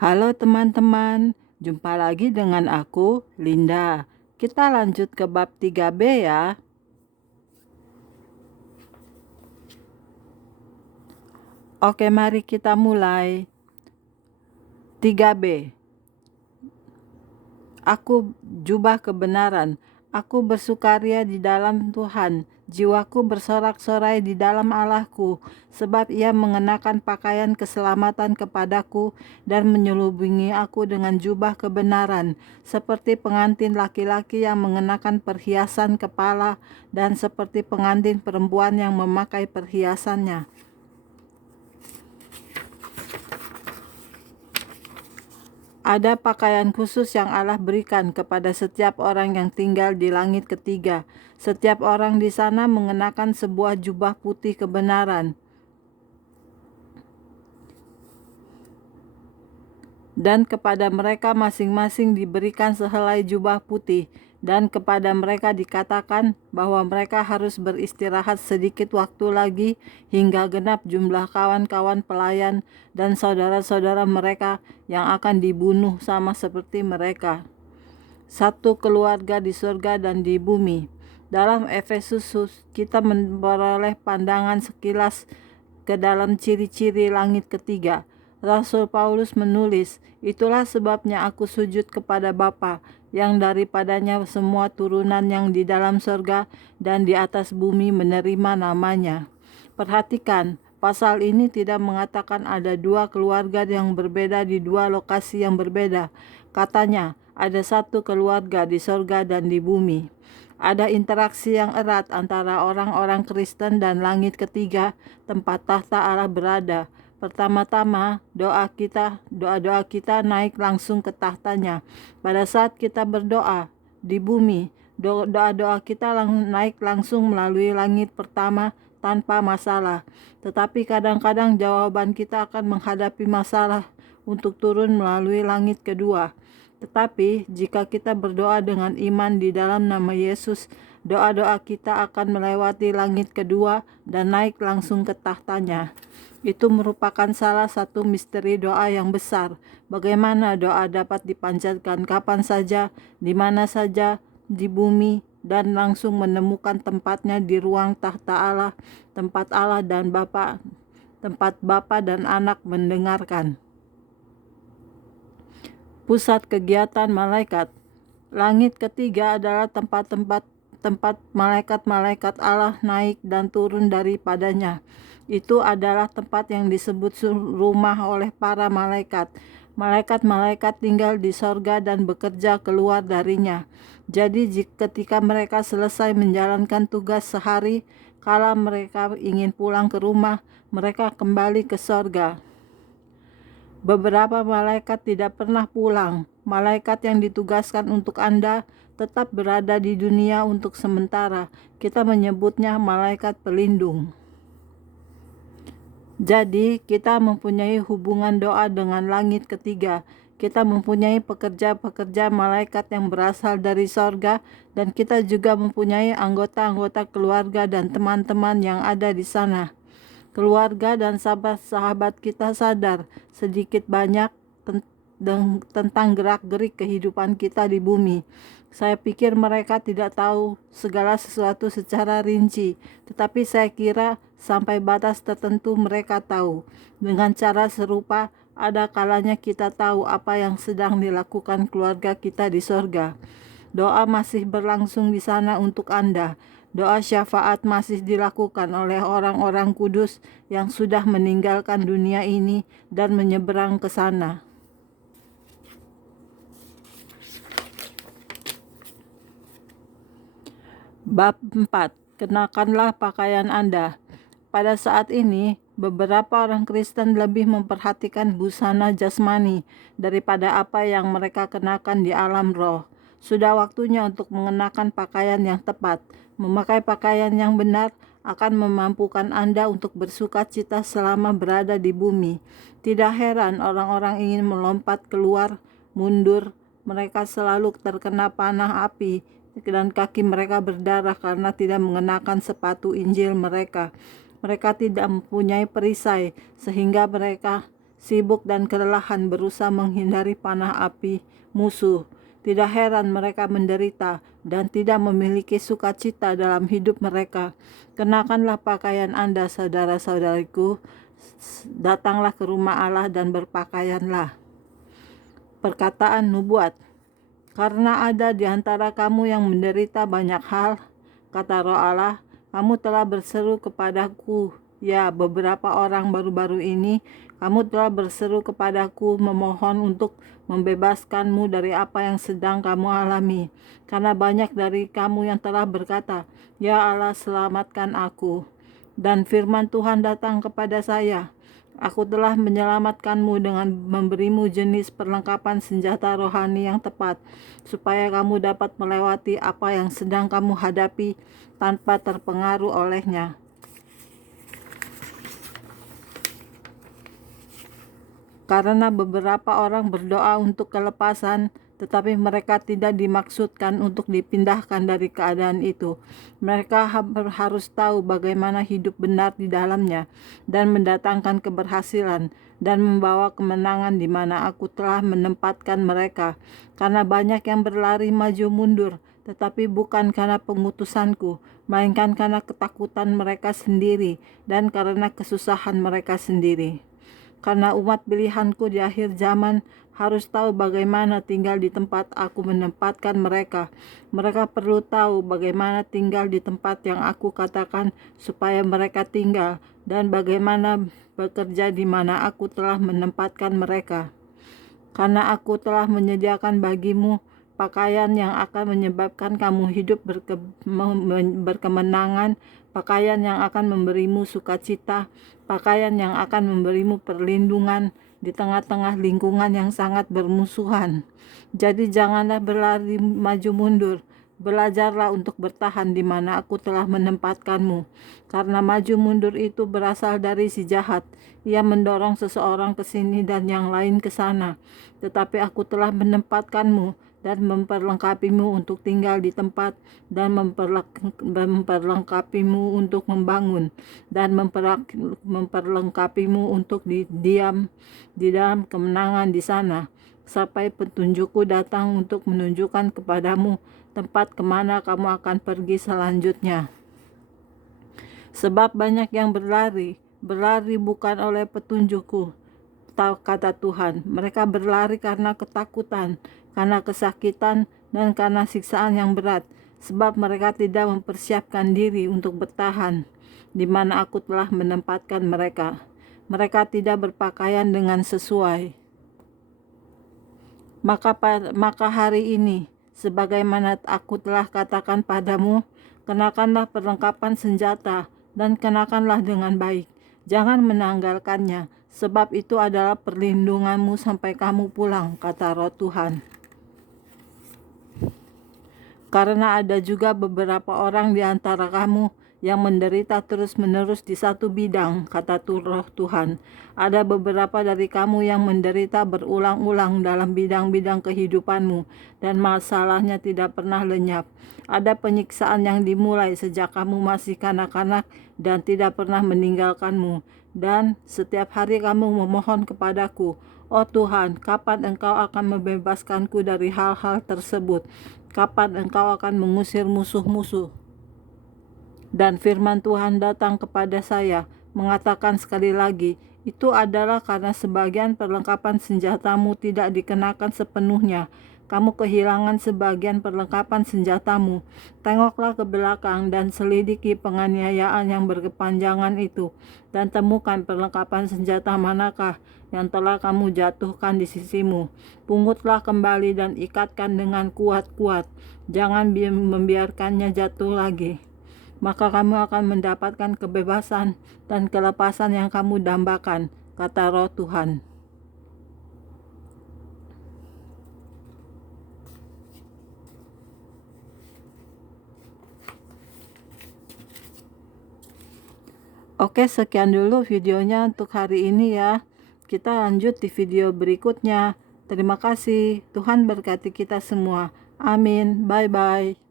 Halo teman-teman, jumpa lagi dengan aku, Linda. Kita lanjut ke bab 3B ya. Oke, mari kita mulai. 3B. Aku jubah kebenaran. Aku bersukaria di dalam Tuhan. Jiwaku bersorak-sorai di dalam Allahku, sebab Ia mengenakan pakaian keselamatan kepadaku dan menyelubungi aku dengan jubah kebenaran, seperti pengantin laki-laki yang mengenakan perhiasan kepala dan seperti pengantin perempuan yang memakai perhiasannya. Ada pakaian khusus yang Allah berikan kepada setiap orang yang tinggal di langit ketiga. Setiap orang di sana mengenakan sebuah jubah putih kebenaran. Dan kepada mereka masing-masing diberikan sehelai jubah putih, dan kepada mereka dikatakan bahwa mereka harus beristirahat sedikit waktu lagi hingga genap jumlah kawan-kawan pelayan dan saudara-saudara mereka yang akan dibunuh sama seperti mereka. Satu keluarga di surga dan di bumi. Dalam Efesus kita memperoleh pandangan sekilas ke dalam ciri-ciri langit ketiga. Rasul Paulus menulis, "Itulah sebabnya aku sujud kepada Bapa, yang daripadanya semua turunan yang di dalam surga dan di atas bumi menerima namanya." Perhatikan, pasal ini tidak mengatakan ada dua keluarga yang berbeda di dua lokasi yang berbeda. Katanya, ada satu keluarga di surga dan di bumi. Ada interaksi yang erat antara orang-orang Kristen dan langit ketiga, tempat tahta Allah berada. Pertama-tama, doa-doa kita naik langsung ke tahtanya. Pada saat kita berdoa di bumi, doa-doa kita naik langsung melalui langit pertama tanpa masalah. Tetapi kadang-kadang jawaban kita akan menghadapi masalah untuk turun melalui langit kedua. Tetapi jika kita berdoa dengan iman di dalam nama Yesus, doa-doa kita akan melewati langit kedua dan naik langsung ke tahtanya. Itu merupakan salah satu misteri doa yang besar. Bagaimana doa dapat dipanjatkan kapan saja, di mana saja, di bumi, dan langsung menemukan tempatnya di ruang tahta Allah, tempat Allah dan Bapa, tempat Bapa dan Anak mendengarkan. Pusat kegiatan malaikat. Langit ketiga adalah tempat malaikat-malaikat Allah naik dan turun daripadanya. Itu adalah tempat yang disebut rumah oleh para malaikat. Malaikat-malaikat tinggal di sorga dan bekerja keluar darinya. Jadi ketika mereka selesai menjalankan tugas sehari, kala mereka ingin pulang ke rumah, mereka kembali ke sorga. Beberapa malaikat tidak pernah pulang. Malaikat yang ditugaskan untuk Anda tetap berada di dunia untuk sementara. Kita menyebutnya malaikat pelindung. Jadi, kita mempunyai hubungan doa dengan langit ketiga. Kita mempunyai pekerja-pekerja malaikat yang berasal dari sorga, dan kita juga mempunyai anggota-anggota keluarga dan teman-teman yang ada di sana. Keluarga dan sahabat-sahabat kita sadar sedikit banyak tentang gerak-gerik kehidupan kita di bumi. Saya pikir mereka tidak tahu segala sesuatu secara rinci, tetapi saya kira sampai batas tertentu mereka tahu. Dengan cara serupa, ada kalanya kita tahu apa yang sedang dilakukan keluarga kita di sorga. Doa masih berlangsung di sana untuk Anda. Doa syafaat masih dilakukan oleh orang-orang kudus yang sudah meninggalkan dunia ini dan menyeberang ke sana. Bab 4. Kenakanlah pakaian Anda. Pada saat ini, beberapa orang Kristen lebih memperhatikan busana jasmani daripada apa yang mereka kenakan di alam roh. Sudah waktunya untuk mengenakan pakaian yang tepat. Memakai pakaian yang benar akan memampukan Anda untuk bersuka cita selama berada di bumi. Tidak heran orang-orang ingin melompat keluar, mundur. Mereka selalu terkena panah api dan kaki mereka berdarah karena tidak mengenakan sepatu Injil mereka. Mereka tidak mempunyai perisai sehingga mereka sibuk dan kelelahan berusaha menghindari panah api musuh. Tidak heran mereka menderita dan tidak memiliki sukacita dalam hidup mereka. Kenakanlah pakaian Anda, saudara-saudariku, datanglah ke rumah Allah dan berpakaianlah. Perkataan nubuat. Karena ada di antara kamu yang menderita banyak hal, kata Roh Allah, kamu telah berseru kepadaku. Ya, beberapa orang baru-baru ini, kamu telah berseru kepadaku memohon untuk membebaskanmu dari apa yang sedang kamu alami. Karena banyak dari kamu yang telah berkata, "Ya Allah, selamatkan aku." Dan firman Tuhan datang kepada saya, "Aku telah menyelamatkanmu dengan memberimu jenis perlengkapan senjata rohani yang tepat, supaya kamu dapat melewati apa yang sedang kamu hadapi tanpa terpengaruh olehnya." Karena beberapa orang berdoa untuk kelepasan, tetapi mereka tidak dimaksudkan untuk dipindahkan dari keadaan itu. Mereka harus tahu bagaimana hidup benar di dalamnya dan mendatangkan keberhasilan dan membawa kemenangan di mana aku telah menempatkan mereka. Karena banyak yang berlari maju mundur, tetapi bukan karena pengutusanku, melainkan karena ketakutan mereka sendiri dan karena kesusahan mereka sendiri. Karena umat pilihanku di akhir zaman harus tahu bagaimana tinggal di tempat aku menempatkan mereka. Mereka perlu tahu bagaimana tinggal di tempat yang aku katakan supaya mereka tinggal, dan bagaimana bekerja di mana aku telah menempatkan mereka. Karena aku telah menyediakan bagimu pakaian yang akan menyebabkan kamu hidup berkemenangan, pakaian yang akan memberimu sukacita, pakaian yang akan memberimu perlindungan di tengah-tengah lingkungan yang sangat bermusuhan. Jadi janganlah berlari maju mundur. Belajarlah untuk bertahan di mana aku telah menempatkanmu. Karena maju mundur itu berasal dari si jahat. Ia mendorong seseorang ke sini dan yang lain ke sana. Tetapi aku telah menempatkanmu dan memperlengkapimu untuk tinggal di tempat, dan memperlengkapimu untuk membangun, dan memperlengkapimu untuk diam di dalam kemenangan di sana, sampai petunjukku datang untuk menunjukkan kepadamu tempat kemana kamu akan pergi selanjutnya. Sebab banyak yang berlari bukan oleh petunjukku, kata Tuhan. Mereka berlari karena ketakutan, karena kesakitan, dan karena siksaan yang berat, sebab mereka tidak mempersiapkan diri untuk bertahan di mana aku telah menempatkan mereka. Mereka tidak berpakaian dengan sesuai. Maka hari ini, sebagaimana aku telah katakan padamu, kenakanlah perlengkapan senjata dan kenakanlah dengan baik. Jangan menanggalkannya, sebab itu adalah perlindunganmu sampai kamu pulang, kata Roh Tuhan. Karena ada juga beberapa orang di antara kamu yang menderita terus-menerus di satu bidang, kata Roh Tuhan. Ada beberapa dari kamu yang menderita berulang-ulang dalam bidang-bidang kehidupanmu, dan masalahnya tidak pernah lenyap. Ada penyiksaan yang dimulai sejak kamu masih kanak-kanak dan tidak pernah meninggalkanmu. Dan setiap hari kamu memohon kepadaku, "Oh Tuhan, kapan Engkau akan membebaskanku dari hal-hal tersebut? Kapan Engkau akan mengusir musuh-musuh?" Dan firman Tuhan datang kepada saya, mengatakan sekali lagi, itu adalah karena sebagian perlengkapan senjatamu tidak dikenakan sepenuhnya. Kamu kehilangan sebagian perlengkapan senjatamu. Tengoklah ke belakang dan selidiki penganiayaan yang berkepanjangan itu, dan temukan perlengkapan senjata manakah yang telah kamu jatuhkan di sisimu. Pungutlah kembali dan ikatkan dengan kuat-kuat. Jangan membiarkannya jatuh lagi. Maka kamu akan mendapatkan kebebasan dan kelepasan yang kamu dambakan, kata Roh Tuhan. Oke, sekian dulu videonya untuk hari ini ya. Kita lanjut di video berikutnya. Terima kasih. Tuhan berkati kita semua. Amin. Bye-bye.